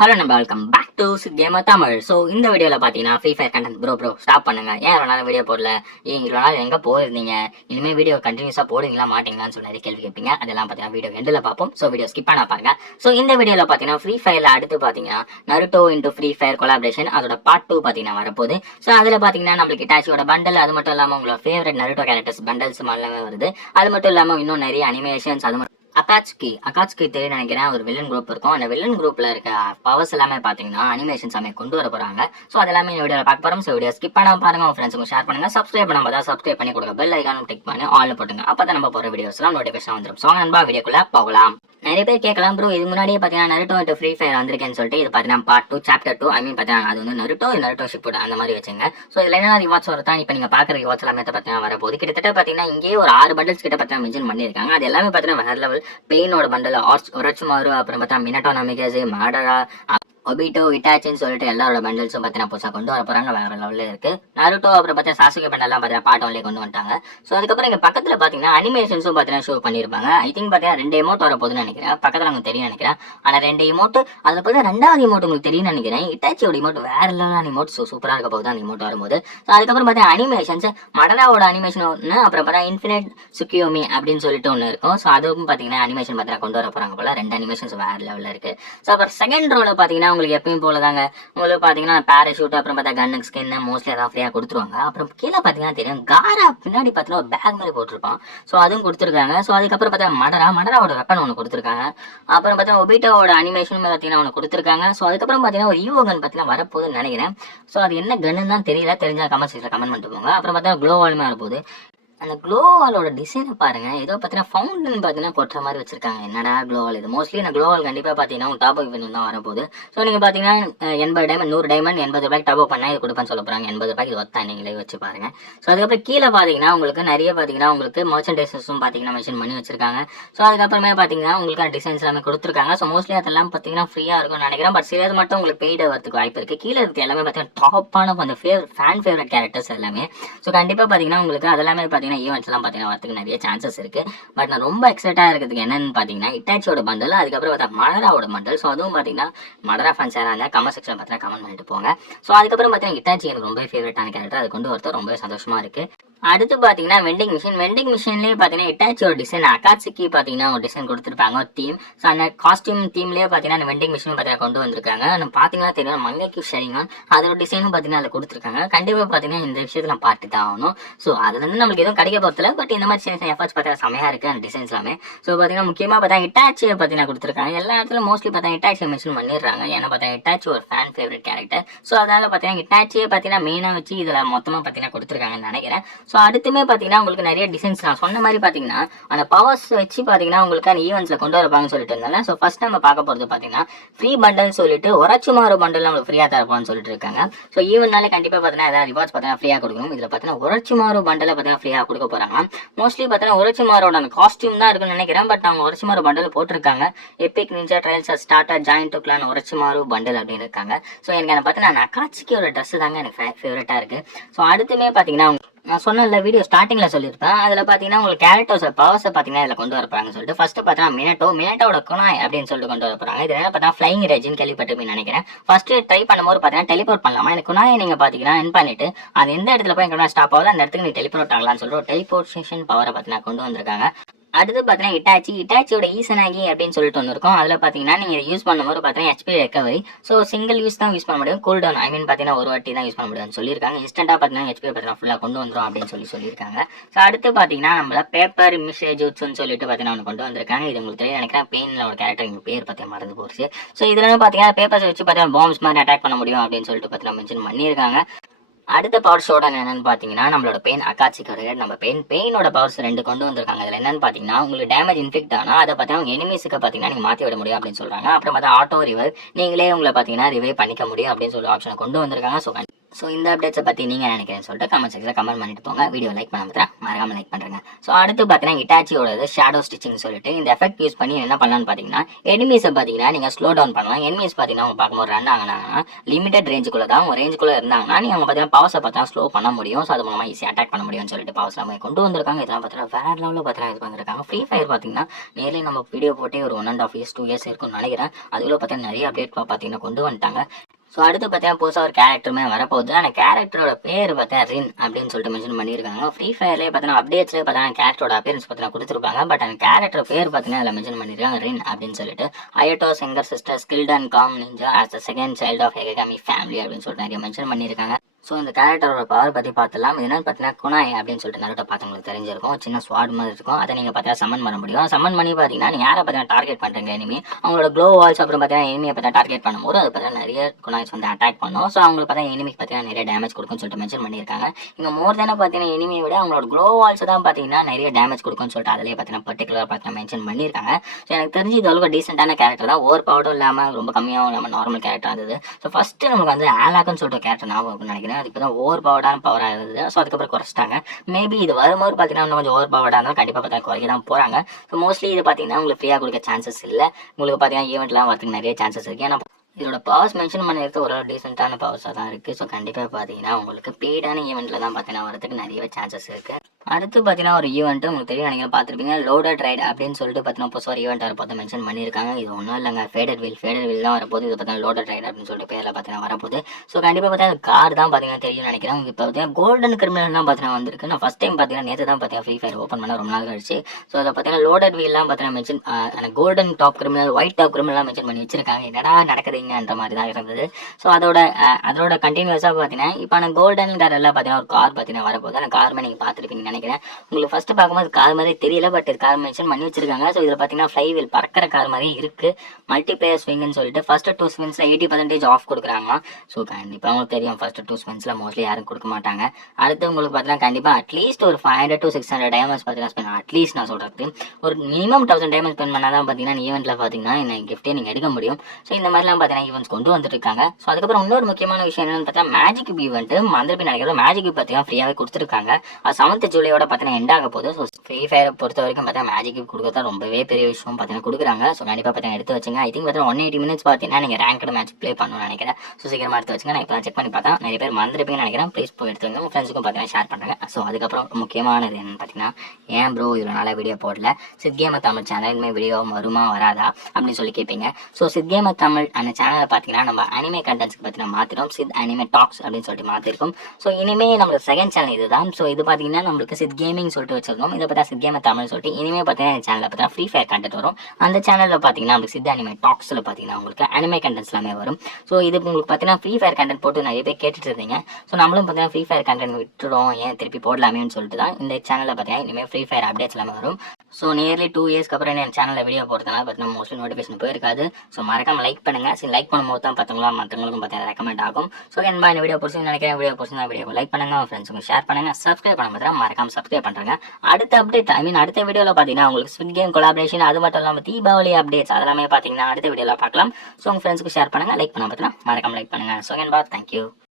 Hello நம்ம welcome back to gamer Tamil. So இந்த வீடியோவில் பார்த்தீங்கன்னா free fire content bro stop பண்ணுங்க, ஏன் இவ்வளோ நாள் வீடியோ போடல, இவ்வளோ நாள் எங்கே போயிருந்தீங்க, இனிமேல் வீடியோ கண்டினியூஸாக போடுவீங்களா மாட்டீங்களான்னு சொல்லி நிறைய கேள்வி கேட்பீங்க. அதெல்லாம் பார்த்தீங்கன்னா வீடியோ எண்டில் பார்ப்போம். ஸோ வீடியோ ஸ்கிப் பண்ண பாருங்க. ஸோ இந்த வீடியோவில் பார்த்தீங்கன்னா ஃப்ரீ ஃபயரில் அடுத்து பார்த்தீங்கன்னா Naruto into free fire collaboration அதோட பார்ட் 2 பார்த்தீங்கன்னா வரப்போகுது. ஸோ அதில் பார்த்தீங்கன்னா நம்மளுக்கு இட்டாச்சியோட பண்டல், அது மட்டும் இல்லாமல் உங்களோட ஃபேவரட் நருட்டோ கேரக்டர்ஸ் பண்டல்ஸ் எல்லாமே வருது. அது மட்டும் இல்லாமல் இன்னும் நிறைய அனிமேஷன்ஸ், அது மட்டும் அகாட்சுகி தெரியும் நினைக்கிறேன், ஒரு வில்லன் குரூப் இருக்கும். அந்த வில்லன் குரூப்ல இருக்க பவர்ஸ் எல்லாமே பாத்தீங்கன்னா அனிமேஷன்ஸ் எல்லாமே கொண்டு வர போறாங்க. ஸோ அதெல்லாமே இந்த வீடியோவில் பார்க்க போறோம். ஸோ வீடியோ ஸ்கிப் பண்ணாம பாருங்க, உங்க ஃப்ரெண்ட்ஸுக்கு ஷேர் பண்ணுங்க. சப்ஸ்கிரைப் பண்ணாம தான் சப்ஸ்கிரைப் பண்ணி கொடுங்க, பெல் ஐகானும் டிக் பண்ணி ஆல் போட்டுங்க. அப்பதான் நம்ம போற வீடியோஸ் எல்லாம் நோட்டிஃபிகேஷன் வந்துடும். ஸோ நண்பா வீடியோக்குள்ள போகலாம். நிறைய பேர் கேட்கலாம், ப்ரோ இது முன்னாடியே பார்த்தீங்கன்னா நருட்டோ இன்டு ஃப்ரீ ஃபயர் வந்திருக்கேன்னு சொல்லிட்டு, இது பார்த்தீங்கன்னா பார்ட் 2 சாப்டர் 2 பார்த்தீங்கன்னா அது வந்து நருட்டோ ஷிப்புட் அந்த மாதிரி வச்சுங்க. ஸோ இதில் என்ன ரிவார்ட்ஸ் வரதான் இப்போ நீங்கள் பார்க்குற ரிவார்ட்ஸ் எல்லாமே பார்த்தீங்கன்னா வரப்போகுது. கிட்டத்தட்ட பார்த்தீங்கன்னா இங்கே ஒரு 6 பண்டல்ஸ் கிட்ட பார்த்தீங்கன்னா மென்ஷன் பண்ணியிருக்காங்க. அது எல்லாமே பார்த்தீங்கன்னா வேற லெவல். பெயினோட பண்டல், ஒரச்சுமாரு, அப்புறம் பார்த்தா மினட்டோ நமிகாஸ், மாடரா, ஒபிட்டோ, இட்டாச்சின்னு சொல்லிட்டு எல்லாரோட பண்டல்ஸும் பார்த்தீங்கன்னா புதுசாக கொண்டு வர போகிறாங்க. வேற லெவலில் இருக்குது. நருட்டோ அப்புறம் பார்த்தா சாசுகே பண்டல்லாம் பார்த்தீங்கன்னா பார்ட் 1 கொண்டு வந்துட்டாங்க. ஸோ அதுக்கப்புறம் இங்கே பக்கத்தில் பார்த்தீங்கன்னா அனிமேஷன்ஸும் பார்த்தீங்கன்னா ஷோ பண்ணியிருப்பாங்க. ஐ திங்க் பார்த்தீங்கன்னா 2 எமோட் வர போகுதுன்னு நினைக்கிறேன். பக்கத்தில் உங்களுக்கு தெரியும் நினைக்கிறேன். ஆனால் 2 எமோட்டு, அதில் பார்த்தீங்கன்னா 2வது எமோட் உங்களுக்கு தெரியும் நினைக்கிறேன். இட்டாச்சியோட இமோட் வேற லெவலான இமோட். ஸோ சூப்பராக இருக்க போகுது அந்த இமோட் வரும்போது. ஸோ அதுக்கப்புறம் பார்த்தீங்கன்னா அனிமேஷன்ஸ், மடராவோட அனிமேஷன் ஒன்று, அப்புறம் பார்த்தா இன்ஃபினிட் சுக்கியோமி அப்படின்னு சொல்லிட்டு ஒன்று இருக்கும். ஸோ அதுவும் பார்த்தீங்கன்னா அனிமேஷன் பார்த்தீங்கன்னா கொண்டு வர போகிறாங்க போல. 2 அனிமேஷன்ஸ் வேற லெவலில் இருக்குது. ஸோ அப்புறம் செகண்ட் ரோல பார்த்தீங்கன்னா உங்களுக்கு எப்பயும் போல தாங்க, உங்களுக்கு பார்த்தீங்கன்னா பேராஷூட், அப்புறம் பார்த்தா கன்னு ஸ்கின் மோஸ்ட்லி ஏதாவது ஃப்ரீயாக கொடுத்துருவாங்க. அப்புறம் கீழே பார்த்தீங்கன்னா தெரியும் காரா பின்னாடி பார்த்தீங்கன்னா ஒரு பேக் மாதிரி போட்டிருப்பான். ஸோ அதுவும் கொடுத்துருக்காங்க. ஸோ அதுக்கப்புறம் பார்த்தா மடராவோட வெப்பன் ஒன்று கொடுத்துருக்காங்க. அப்புறம் பார்த்தீங்கன்னா ஒபிட்டோட அனிமேஷனும் பார்த்தீங்கன்னா ஒன்று கொடுத்துருக்காங்க. ஸோ அதுக்கப்புறம் பார்த்தீங்கன்னா ஒரு ஈவோ கன் பார்த்தீங்கன்னா வரப்போகுதுன்னு நினைக்கிறேன். ஸோ அது என்ன கன்னு தான் தெரியல, தெரிஞ்சா கமெண்ட் செக்ஷனில் கமெண்ட் பண்ணிட்டு போங்க. அப்புறம் பார்த்தா க்ளோவாலுமே வரப்போகுது. அந்த க்ளோவாலோட டிசைனை பாருங்க, ஏதோ பார்த்தீங்கன்னா ஃபவுண்டன் பார்த்தீங்கன்னா கொட்டுற மாதிரி வச்சிருக்காங்க. என்னடா க்ளோவால் இது? மோஸ்ட்லி இந்த க்ளோவால் கண்டிப்பாக பார்த்தீங்கன்னா டாப் அப் தான் வரப்போகுது. ஸோ நீங்கள் பார்த்தீங்கன்னா 80 டைமண்ட் 100 டைமண்ட் 80 ரூபாய்க்கு டாப் அப் பண்ணால் இது கொடுப்பேன்னு சொல்ல போகிறாங்க. 80 ரூபாய்க்கு இது ஒத்தா நீங்களே வச்சு பாருங்க. ஸோ அதுக்கப்புறம் கீழே பார்த்தீங்கன்னா உங்களுக்கு நிறைய பார்த்தீங்கன்னா உங்களுக்கு மர்ச்சன்டைசஸும் பார்த்தீங்கன்னா மென்ஷன் பண்ணி வச்சிருக்காங்க. ஸோ அதுக்கப்புறமே பார்த்தீங்கன்னா உங்களுக்கு டிசைன்ஸ் எல்லாமே கொடுத்துருக்காங்க. ஸோ மோஸ்ட்லி அதெல்லாம் பார்த்தீங்கன்னா ஃப்ரீயாக இருக்கும்னு நினைக்கிறேன். பட் சிலது மட்டும் உங்களுக்கு பெய்டு வரதுக்கு வாய்ப்பு இருக்குது. கீழே இருக்குது எல்லாமே பார்த்தீங்கன்னா டாப்பான கொஞ்சம் ஃபேவரட் கேரக்டர்ஸ் எல்லாமே. ஸோ கண்டிப்பாக பார்த்தீங்கன்னா உங்களுக்கு அதெல்லாமே பார்த்தீங்கன்னா ஈவெண்ட்ஸ் எல்லாம் பார்த்தீங்கன்னா வரதுக்கு நிறைய சான்சஸ் இருக்கு. பட் நான் ரொம்ப எக்ஸைட்டாக இருக்கிறதுக்கு என்னன்னு பார்த்தீங்கன்னா இட்டாச்சியோட பண்டல், அதுக்கப்புறம் பார்த்தா மடராவோட பண்டல். ஸோ அதுவும் பார்த்தீங்கன்னா மடரா ஃபேன்ஸ் யாராக இருந்தால் கமெண்ட் செக்ஷன் பார்த்தீங்கன்னா கமெண்ட் பண்ணிட்டு போங்க. ஸோ அதுக்கப்புறம் பார்த்தீங்கன்னா இட்டாச்சி எனக்கு ரொம்ப ஃபேவரட்டான கேரக்டர், அது கொண்டு வரது ரொம்ப சந்தோஷமா இருக்கு. அடுத்து பார்த்தீங்கன்னா வெண்டிங் மிஷின்லேயே பார்த்தீங்கன்னா இட்டாச்சியோட டிசைன், அகாட்சுகி பார்த்தீங்கன்னா ஒரு டிசைன் கொடுத்துருப்பாங்க, ஒரு தீம். ஸோ அந்த காஸ்டியூம் தீம்லேயே பார்த்தீங்கன்னா அந்த வெண்டிங் மிஷின் பார்த்தீங்கன்னா கொண்டு வந்திருக்காங்க. நம்ம பார்த்தீங்கன்னா தெரியும் மங்கைக்கு ஷேரிங்கான் அதோட டிசைனும் பார்த்தீங்கன்னா அதில் கொடுத்துருக்காங்க. கண்டிப்பாக பார்த்தீங்கன்னா இந்த விஷயத்தில் நான் பார்த்து தான் ஆகணும். ஸோ அது வந்து நம்மளுக்கு எதுவும் கிடைக்க போகிறதுல, பட் இந்த மாதிரி சின்ன எஃபர்ட்ஸ் பார்த்தீங்கன்னா செமையாக இருக்குது அந்த டிசைன்ஸ் எல்லாமே. ஸோ பார்த்தீங்கன்னா முக்கியமாக பார்த்தா இட்டாச்சியை பார்த்தீங்கன்னா கொடுத்துருக்காங்க. எல்லா இடத்துல மோஸ்ட்லி பார்த்தா இட்டாச்சியை மென்ஷன் பண்ணிடுறாங்க. ஏன்னா பார்த்தா இட்டாச்சி ஒரு ஃபேவரட் கேரக்டர். ஸோ அதனால பார்த்தீங்கன்னா இட்டாச்சியை பார்த்தீங்கன்னா மெயினாக வச்சு இதில் மொத்தமாக பார்த்தீங்கன்னா கொடுத்துருக்காங்கன்னு நினைக்கிறேன். ஸோ அடுத்துமே பார்த்தீங்கன்னா உங்களுக்கு நிறைய டிசைன்ஸ் நான் சொன்ன மாதிரி பார்த்தீங்கன்னா அந்த பவர்ஸ் வச்சு பார்த்தீங்கன்னா உங்களுக்கு அந்த ஈவெண்ட்ஸ்ல கொண்டு வரப்பாங்கன்னு சொல்லிட்டு இருந்தாங்க. ஸோ ஃபர்ஸ்ட் நம்ம பார்க்க போகிறது பார்த்தீங்கன்னா ஃப்ரீ பண்டல் சொல்லிட்டு ஒரச்சுமாறு பண்டல் நம்மளுக்கு ஃப்ரீயாக தரப்பான்னு சொல்லிட்டு இருக்காங்க. ஸோ ஈவெண்ட்னாலே கண்டிப்பாக பார்த்தீங்கன்னா ஏதாவது ரிவார்ட்ஸ் பார்த்தீங்கன்னா ஃப்ரீயாக கொடுக்கணும். இதில் பார்த்தீங்கன்னா ஒரச்சுமாறு பண்டலை பார்த்தீங்கன்னா ஃப்ரீயாக கொடுக்க போகிறாங்க. மோஸ்ட்லி பார்த்தீங்கன்னா ஒரச்சுமாரோட அந்த காஸ்டியூம் தான் இருக்குன்னு நினைக்கிறேன். பட் அவங்க ஒரச்சுமாறு பண்டல் போட்டிருக்காங்க. Epic ninja trials starter join to clan Orochimaru bundle அப்படின்னு இருக்காங்க. ஸோ எனக்கு அதை பார்த்தீங்கன்னா அகாட்சுகியோட ட்ரெஸ் தாங்க எனக்கு ஃபேவரட்டாக இருக்குது. ஸோ அடுத்துமே பார்த்தீங்கன்னா நான் சொன்ன வீடியோ ஸ்டார்டிங்கில் சொல்லியிருப்பேன். அதில் பார்த்தீங்கன்னா உங்களுக்கு கேரக்டர்ஸ் பவர்ஸை பார்த்தீங்கன்னா இதில் கொண்டு வரப்பாங்க சொல்லிட்டு ஃபர்ஸ்ட் பார்த்தீங்கன்னா மினட்டோட குனாய் அப்படின்னு சொல்லிட்டு கொண்டு வரப்பாங்க. இது என்ன பார்த்தா ஃப்ளைங் ரெஜின்னு கேள்விப்பட்டு நினைக்கிறேன். ஃபர்ஸ்ட் ட்ரை பண்ணும்போது பார்த்தீங்கன்னா டெலிபோர்ட் பண்ணலாமா, எனக்கு குனாயை நீங்கள் பார்த்தீங்கன்னா என் பண்ணிட்டு அது எந்த இடத்துல போய் எங்கே ஸ்டாப் ஆகுது அந்த இடத்துக்கு நீ டெலிபோர்ட் ஆகலாம்னு சொல்லிட்டு ஒரு டெலிபோர்டேஷன் பவரை பார்த்தீங்கன்னா கொண்டு வந்திருக்காங்க. அடுத்து பார்த்தீங்கன்னா இட்டாச்சியோட ஈசனாகி அப்படின்னு சொல்லிட்டு ஒன்று இருக்கும். அதில் பார்த்தீங்கன்னா நீங்கள் யூஸ் பண்ணும்போது பார்த்தீங்கன்னா HP recovery. So single use தான் யூஸ் பண்ண முடியும். கூல் டவுன் பார்த்தீங்கன்னா ஒரு வாட்டி தான் யூஸ் பண்ண முடியும்னு சொல்லியிருக்காங்க. இன்ஸ்டன்ட்டாக பார்த்தீங்கன்னா HP பார்த்தீங்கன்னா ஃபுல்லாக கொண்டு வந்துடும் அப்படின்னு சொல்லியிருக்காங்க. ஸோ அடுத்து பார்த்தீங்கன்னா நம்மள பேப்பர் மிஷேஜூட்ஸ்னு சொல்லிட்டு பார்த்தீங்கன்னா ஒன்று கொண்டு வந்திருக்காங்க. இது உங்களுக்கு தெரியும் நினைக்கிறேன். பெயினில் ஒரு கேரக்டர் எங்கள் பேர் பார்த்தீங்கன்னா மறந்து போச்சு. ஸோ இதில் பார்த்தீங்கன்னா பேப்பர்ஸ் வச்சு பார்த்தீங்கன்னா பாம்ஸ் மாதிரி அட்டாக் பண்ண முடியும் அப்படின்னு சொல்லிட்டு பார்த்தீங்கன்னா மென்ஷன் பண்ணியிருக்காங்க. அடுத்த பவர் ஷோடன் என்னன்னு பார்த்தீங்கன்னா நம்மளோட பெயின் அகாட்சுகியோட நம்ம பெயினோட பவர்ஸ் 2 கொண்டு வந்திருக்காங்க. அதில் என்னன்னு பார்த்தீங்கன்னா உங்களுக்கு டேமேஜ் இன்ஃபெக்ட் ஆனால் அதை பார்த்தீங்கன்னா உங்கள் எனிமீஸுக்கு பார்த்தீங்கன்னா நீங்கள் மாற்றி விட முடியும் அப்படின்னு சொல்கிறாங்க. அப்புறம் பார்த்தா ஆட்டோ ரிவைவ், நீங்களே உங்களை பார்த்தீங்கன்னா ரிவைவ் பண்ணிக்க முடியும் அப்படின்னு சொல்லி ஆப்ஷனை கொண்டு வந்திருக்காங்க. ஸோ ஸோ இந்த அப்டேட்ஸை பற்றி நீங்கள் நினைக்கிறேன்னு சொல்லிட்டு கமெண்ட் செக்ஷனில் கமெண்ட் பண்ணிட்டு போங்க. வீடியோ லைக் பண்ண மாத்திரம் மறக்காமல் லைக் பண்ணுறேங்க. ஸோ அடுத்து பார்த்தீங்கன்னா இட்டாச்சியோட ஷேடோ ஸ்டிச்சிங் சொல்லிட்டு இந்த எஃபெக்ட் யூஸ் பண்ணி என்ன பண்ணலான்னு பார்த்தீங்கன்னா எனிமீஸை பார்த்தீங்கன்னா நீங்கள் ஸ்லோ டவுன் பண்ணலாம். எனிமீஸ் பார்த்தீங்கன்னா அவங்க பார்க்கும்போது ரன் ஆகினாங்கன்னா லிமிடெட் ரேஞ்சுக்குள்ளே தான் ஒரு ரேஞ்சுக்குள்ளே இருந்தாங்கன்னா நீங்கள் அவங்க பார்த்தீங்கன்னா பவர்ஸை பார்த்தா ஸ்லோ பண்ண முடியும். ஸோ அது மூலமாக ஈஸியாக அட்டாக் பண்ண முடியும்னு சொல்லிட்டு பவர்ஸ் நம்ம கொண்டு வந்திருக்காங்க. இதெல்லாம் பார்த்தீங்கன்னா வேறு லெவலில் பார்த்தீங்கன்னா இது பண்ணிருக்காங்க. ஃப்ரீ ஃபயர் பார்த்தீங்கன்னா நேரில் நம்ம வீடியோ போட்டே ஒரு 1.5 years 2 years இருக்கும்னு நினைக்கிறேன். அதுக்குள்ள பார்த்தீங்கன்னா நிறைய அப்டேட் பார்த்தீங்கன்னா கொண்டு வந்துட்டாங்க. ஸோ அடுத்து பார்த்தீங்கன்னா புதுசாக ஒரு கேரக்டருமே வரப்போகுது. அந்த கேரக்டரோட பேர் பார்த்தீங்கன்னா ரின் அப்படின்னு சொல்லிட்டு மென்ஷன் பண்ணியிருக்காங்க. ஃப்ரீ ஃபயர்லேயே பார்த்தீங்கன்னா அப்டேட்ஸ்லேயே பார்த்தீங்கன்னா கேரக்டரோட அப்பியரன்ஸ் பார்த்தீங்கன்னா கொடுத்துருப்பாங்க. பட் அந்த கேரக்டர் பேர் பார்த்தீங்கன்னா அதில் மென்ஷன் பண்ணியிருக்காங்க ரின் அப்படின்னு சொல்லிட்டு. Ayato singer sister skilled and calm ninja as the second child of ஹெககாமி ஃபேமிலி அப்படின்னு சொல்லிட்டு நிறைய மென்ஷன் பண்ணியிருக்காங்க. ஸோ இந்த கேரக்டரோட பவர் பற்றி பார்த்துலாம். இது என்னன்னு பார்த்தீங்கன்னா குனாய் அப்படின்னு சொல்லிட்டு நருட்டோ பார்த்தவங்களுக்கு தெரிஞ்சிருக்கும். சின்ன ஸ்வாட் மாதிரி இருக்கும். அதை நீங்கள் பார்த்தீங்கன்னா சம்மன் பண்ண முடியும். சம்மன் பண்ணி பார்த்தீங்கன்னா நீங்கள் யாரை பார்த்தீங்கன்னா டார்கெட் பண்ணுறீங்க எனிமி அவங்களோட க்ளோ வால்ஸ் அப்புறம் பார்த்தீங்கன்னா எனிமியை பார்த்தா டார்கெட் பண்ணும்போது அது பார்த்தீங்கன்னா நிறைய குனாய்ஸ் வந்து அட்டாக் பண்ணும். ஸோ அவங்களுக்கு பார்த்தீங்கன்னா எனிமிக்கு பார்த்தீங்கன்னா நிறைய டேமேஜ் கொடுக்கும்னு சொல்லிட்டு மென்ஷன் பண்ணியிருக்காங்க. இங்கே மோர் தானே பார்த்தீங்கன்னா எனிமியை விட அவங்களோட க்ளோ வால்ஸ் தான் பார்த்தீங்கன்னா நிறைய டேமேஜ் கொடுக்கும்னு சொல்லிட்டு அதிலே பார்த்தீங்கன்னா பர்டிகுலராக பார்த்தீங்கன்னா மென்ஷன் பண்ணியிருக்காங்க. ஸோ எனக்கு தெரிஞ்சு இது அளவுக்கு டீசென்டான கேரக்டர் தான். ஓவர் பவர்டும் இல்லாமல் ரொம்ப கம்மியாகவும் இல்லாமல் நார்மல் கேரக்டர் இருந்தது. ஸோ ஃபஸ்ட்டு நமக்கு வந்து ஆலாக்குன்னு சொல்லிட்டு கேரக்டர் ஞாபகம் இருக்குன்னு நினைக்கிறேன். அது இப்போ தான் ஓவர் பவராக இருந்தது. ஸோ அதுக்கப்புறம் குறைச்சிட்டாங்க. மேபி இது வரும்போது பார்த்தீங்கன்னா இன்னும் கொஞ்சம் ஓவர் பவர்டாக இருந்தாலும் கண்டிப்பாக பார்த்தா குறைக்க தான் போகிறாங்க. ஸோ மோஸ்ட்லி இது பார்த்தீங்கன்னா உங்களுக்கு ஃப்ரீயாக கொடுக்க சான்சஸ் இல்லை. உங்களுக்கு பார்த்தீங்கன்னா ஈவெண்ட்லாம் வரதுக்கு நிறைய சான்சஸ் இருக்குது. ஏன்னா இதோட பவர்ஸ் மென்ஷன் பண்ணியிருக்க ஒரு டீசென்ட்டான பவர்ஸாக தான் இருக்குது. ஸோ கண்டிப்பாக பார்த்தீங்கன்னா உங்களுக்கு பெய்டான ஈவெண்ட்டில் தான் பார்த்தீங்கன்னா வரதுக்கு நிறைய சான்சஸ் இருக்குது. அடுத்து பார்த்தீங்கன்னா ஒரு ஈவெண்ட் உங்களுக்கு தெரியும், நீங்கள் பார்த்துருப்பீங்க லோடட் ரைட் அப்படின்னு சொல்லிட்டு பார்த்தீங்கன்னா புதுசாக ஒரு ஈவெண்ட் வரப்போது மென்ஷன் பண்ணியிருக்காங்க. இது ஒன்றும் இல்லைங்க, ஃபேடட் வீல் தான் வரப்போது. இது பார்த்தீங்கன்னா லோடட் ரைட் அப்படின்னு சொல்லிட்டு பேரில் பார்த்தீங்கன்னா வரப்போது. ஸோ கண்டிப்பாக பார்த்தீங்கன்னா கார் தான் பார்த்தீங்கன்னா தெரியும் நினைக்கிறேன். இப்போ பார்த்தீங்கன்னா கோல்டன் கிரிமினல் தான் பார்த்தீங்கன்னா வந்திருக்கு. நான் ஃபஸ்ட் டைம் பார்த்தீங்கன்னா நேற்று தான் பார்த்தீங்கன்னா ஃப்ரீ ஃபயர் ஓப்பன் பண்ண ரொம்ப நாள் கழிச்சு. ஸோ அதை பார்த்தீங்கன்னா லோடட் வீல்லாம் பார்த்தீங்கன்னா mention golden top criminal white top கிரிமினல்லாம் மென்ஷன் பண்ணி வச்சிருக்காங்க. என்னடா நடக்குதுங்கன்ற மாதிரி தான் இருந்தது. ஸோ அதோட கண்டினியூஸாக பார்த்தீங்கன்னா இப்போ அந்த கோல்டன் கார் எல்லாம் பார்த்தீங்கன்னா ஒரு கார் பார்த்தீங்கன்னா வரப்போது. அந்த கார் நீங்கள் பார்த்துருப்பீங்கன்னு நினைக்கிறேன். உங்களுக்கு ஃபர்ஸ்ட் பார்க்கும்போது கார் மாதிரி தெரியல, பட் இது கார் மென்ஷன் பண்ணி வச்சிருக்காங்க. ஸோ இதில் பார்த்தீங்கன்னா ஃப்ளை வீல் பறக்கிற கார் மாதிரி இருக்குது. மல்டிபிளேயர் ஸ்விங்னு சொல்லிட்டு ஃபர்ஸ்ட் 2 ஸ்விங்ஸில் 80% ஆஃப் கொடுக்குறாங்க. ஸோ கண்டிப்பாக உங்களுக்கு தெரியும் ஃபர்ஸ்ட் 2 ஸ்விங்ஸில் மோஸ்ட்லி யாரும் கொடுக்க மாட்டாங்க. அடுத்து உங்களுக்கு பார்த்தீங்கன்னா கண்டிப்பாக அட்லீஸ்ட் ஒரு 500 to 600 டைமண்ட்ஸ் பார்த்தீங்கன்னா ஸ்பெண்ட் அட்லீஸ்ட் நான் சொல்கிறது ஒரு மினிமம் 1000 டைமண்ட் ஸ்பெண்ட் பண்ணால் தான் பார்த்தீங்கன்னா ஈவெண்ட்டில் பார்த்தீங்கன்னா என்ன கிஃப்ட்டே நீங்கள் எடுக்க முடியும். ஸோ இந்த மாதிரிலாம் பார்த்தீங்கன்னா ஈவெண்ட்ஸ் கொண்டு வந்துட்டு இருக்காங்க. ஸோ அதுக்கப்புறம் இன்னொரு முக்கியமான விஷயம் என்னென்னு பார்த்தீங்கன்னா மேஜிக் ஈவெண்ட் மந்திரப்பி நினைக்கிறோம் மேஜிக் பார்த்தீங்கன்னா ஃப்ரீயாகவே கொடுத்துருக்காங்க. அது 7th ஜூலையோட பார்த்தீங்கன்னா எண்ட் ஆக போகுது. ஸோ ஃப்ரீ ஃபயரை பொறுத்த வரைக்கும் பார்த்தீங்கன்னா மேஜிக் கொடுக்குறதா ரொம்பவே பெரிய விஷயம் பார்த்தீங்கன்னா கொடுக்குறாங்க. ஸோ கண்டிப்பாக பார்த்தீங்கன்னா எடுத்து வச்சுங்க. ஐ திங்க் பார்த்தீங்கன்னா 180 minutes பார்த்தீங்கன்னா நீங்கள் ரேங்க்டு மேட்ச் ப்ளே பண்ணணும்னு நினைக்கிறேன். ஸோ சீக்கிரமாக எடுத்து வச்சுங்க. நான் இப்போ செக் பண்ணி பார்த்தா நிறைய பேர் மறந்துருப்பீங்கன்னு நினைக்கிறேன். ப்ளீஸ் போய் எடுத்து வைங்க. உங்கள் ஃப்ரெண்ட்ஸுக்கும் பார்த்தீங்கன்னா ஷேர் பண்ணுறாங்க. ஸோ அதுக்கப்புறம் முக்கியமானது என்னன்னு பார்த்தீங்கன்னா ஏன் ப்ரோ இவ்வளோ நாளாக வீடியோ போடல, சித்கேமர் தமிழ் சேனல் இனிமேல் வீடியோ வருமா வராதா அப்படின்னு சொல்லி கேட்பீங்க. ஸோ சித்கேமர் தமிழ் அந்த சேனலை பார்த்தீங்கன்னா நம்ம அனிமே கண்டென்ட்ஸ்க்கு பார்த்தீங்கன்னா மாற்றிடும். சித் அனிமே டாக்ஸ் அப்படின்னு சொல்லிட்டு மாற்றிருக்கோம். ஸோ இனிமேல் நம்மளுக்கு செகண்ட் சேனல் இதுதான். ஸோ இது பார்த்தீங்கன்னா நம்மளுக்கு சித் கேமிங் சொல்லிட்டு வச்சிருந்தோம். இதை பார்த்தா சித் கேமர் தமிழ் சொல்லிட்டு இனிமேல் பார்த்தீங்கன்னா இந்த சேனலில் பார்த்தீங்கன்னா ஃப்ரீ ஃபயர் கண்டென்ட் வரும். அந்த சேனலில் பார்த்தீங்கன்னா நம்மளுக்கு சித் அனிமே டாக்ஸில் பார்த்தீங்கன்னா உங்களுக்கு அனிமே கண்டென்ட்ஸ் எல்லாமே வரும். ஸோ இது உங்களுக்கு பார்த்தீங்கன்னா ஃப்ரீ ஃபயர் கண்டென்ட் போட்டு நிறைய பேர் கேட்டுட்டு இருந்தீங்க. ஸோ நம்மளும் பார்த்தீங்கன்னா ஃப்ரீ ஃபயர் கண்டென்ட் விட்டுறோம், ஏன் திருப்பி போடலாமேன்னு சொல்லிட்டு தான் இந்த சேனலில் பார்த்தீங்கன்னா இனிமேல் ஃப்ரீ ஃபயர் அப்டேட்ஸ் எல்லாமே வரும். ஸோ நியர்லி 2 yearsக்கு அப்புறம் என் சேனலில் வீடியோ போடுறதுனால பார்த்தீங்கன்னா மோஸ்ட்லி நோட்டிஃபிகேஷன் போயிருக்காது. ஸோ மறக்காம லைக் பண்ணுங்கள். சரி லைக் பண்ணும்போது தான் மற்றவங்களுக்கும் பார்த்தீங்கன்னா ரெக்கமெண்ட் ஆகும். ஸோ என்பா இந்த வீடியோ பிடிச்சி நினைக்கிறேன். வீடியோ லைக் பண்ணுங்கள், உங்கள் ஃப்ரெண்ட்ஸுக்கு ஷேர் பண்ணுங்கள். சப்ஸ்கிரைப் பண்ண பார்த்தா மறக்காம சப்ஸ்கிரைப் பண்ணுறாங்க. அடுத்த அப்டேட் அடுத்த வீடியோவில் பார்த்தீங்கன்னா உங்களுக்கு ஸ்விட் கேம் கொலாபரேஷன் அது மட்டும் இல்லாமல் தீபாவளி அப்டேட்ஸ் அதெல்லாமே பார்த்தீங்கன்னா அடுத்த வீடியோவில் பார்க்கலாம். ஸோ உங்கள் ஃப்ரெண்ட்ஸுக்கு ஷேர் பண்ணுங்கள், லைக் பண்ண பார்த்தீங்கன்னா மறக்காம லைக் பண்ணுங்கள். ஸோ என்பா தேங்க்யூ.